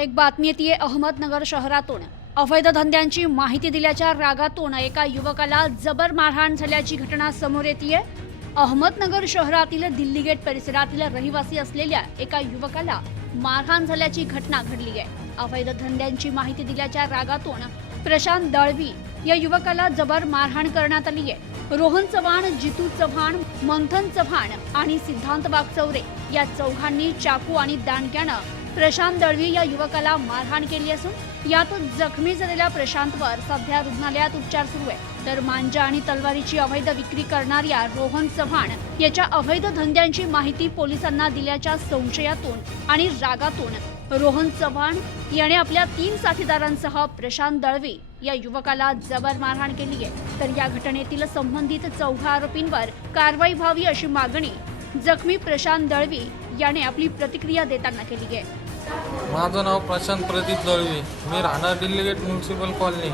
आता एक बातमी येते अहमदनगर शहरातून. अवैध धंद्यांची माहिती दिल्याच्या रागातून एका युवकाला जबर मारहाण झाल्याची घटना समोर येते अहमदनगर शहरातील दिल्ली गेट परिसरातील रहिवासी असलेल्या एका युवकाला मारहाण झाल्याची घटना घडली आहे. अवैध धंद्यांची माहिती दिल्याच्या रागातून प्रशांत दळवी या युवकाला जबर मारहाण करण्यात आली आहे. रोहन चव्हाण जितू चव्हाण मंथन चव्हाण आणि सिद्धांत वागचौरे या चौघांनी चाकू आणि दांडक्यानं प्रशांत दळवी या युवकाला मारहाण केली असून यातून जखमी झालेल्या प्रशांतवर सध्या रुग्णालयात उपचार सुरू आहे. तर मांजा आणि तलवारीची अवैध विक्री करणाऱ्या रोहन चव्हाण याच्या अवैध धंद्यांची माहिती पोलिसांना दिल्याच्या संशयातून आणि रागातून रोहन चव्हाण याने आपल्या तीन साथीदारांसह प्रशांत दळवी या युवकाला जबर मारहाण केली आहे. तर या घटनेतील संबंधित चौघा आरोपींवर कारवाई व्हावी अशी मागणी जखमी प्रशांत दळवी याने आपली प्रतिक्रिया देताना केली आहे. माझं नाव प्रशांत प्रदीप दळवी. मी राहणार दिल्ली गेट म्युन्सिपल कॉलनी.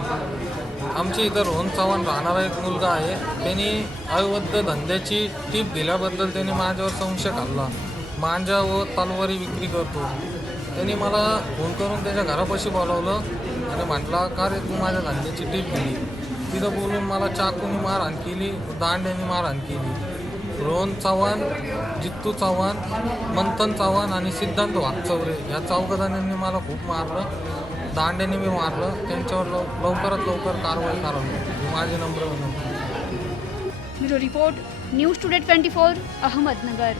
आमच्या इथं रोहन चव्हाण राहणारा एक मुलगा आहे. त्यांनी अवैध धंद्याची टीप दिल्याबद्दल त्यांनी माझ्यावर संशय घालला. मांजा व तलवारी विक्री करतो. त्यांनी मला फोन करून त्याच्या घरापाशी बोलावलं आणि म्हटला का रे तू माझ्या धंद्याची टीप दिली? तिथं बोलून मला चाकूनी मारहाण केली दांड्याने मारहाण केली. रोहन चव्हाण जित्तू चव्हाण मंथन चव्हाण आणि सिद्धांत वाघचौरे या चौघजणांनी मला खूप मारलं. दांड्याने मी मारलं. त्यांच्यावर लव लवकरात लवकर कारवाई करावी. माझे माझी नम्र विनंती. Bureau report news today twenty four Ahmednagar.